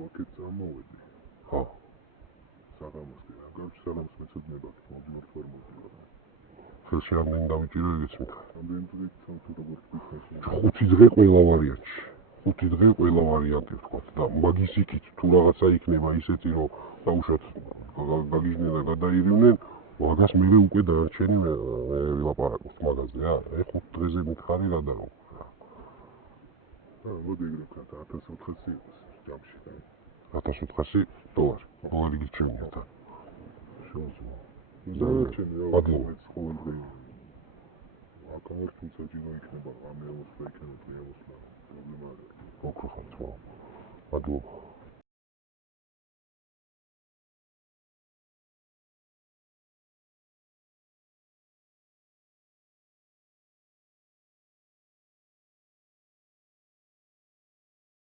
ვაკეთ წამოვედი. ხო. საღამოსკენ. Короче, საღამოს მეცოდნება მოვდივარ თუ არ მოვდივარ. ხელში რამდენი დავიჭირო ეგეც მითხრა. რამდენი დღე თუ როგორ ვიქნეს? 5 დღე ყველა ვარიანტში. 5 დღე ყველა ვარიანტი ვთქვა და მაგის იქით თუ რაღაცა იქნება ისეთი რომ დაუშვათ გაგიჟდნენ და გადაირივნენ, მაგას მე უკვე დარჩენი მე ვილაპარაკოთ მაგაზე რა. 5 დღეზე მითხარი რა და რა. მოდი ეგრე ვქნათ 1400 იყოს ჯამში. 1400 დოლარი. დოლარი გიჩვენია თან. შეუძლია. დარჩენი რა ყოველ დღე. აკავარ თუმცა ჯირო იქნება, ამეროს და იქნება პრობლემა არა. მოგხართ ხო? მადლობა.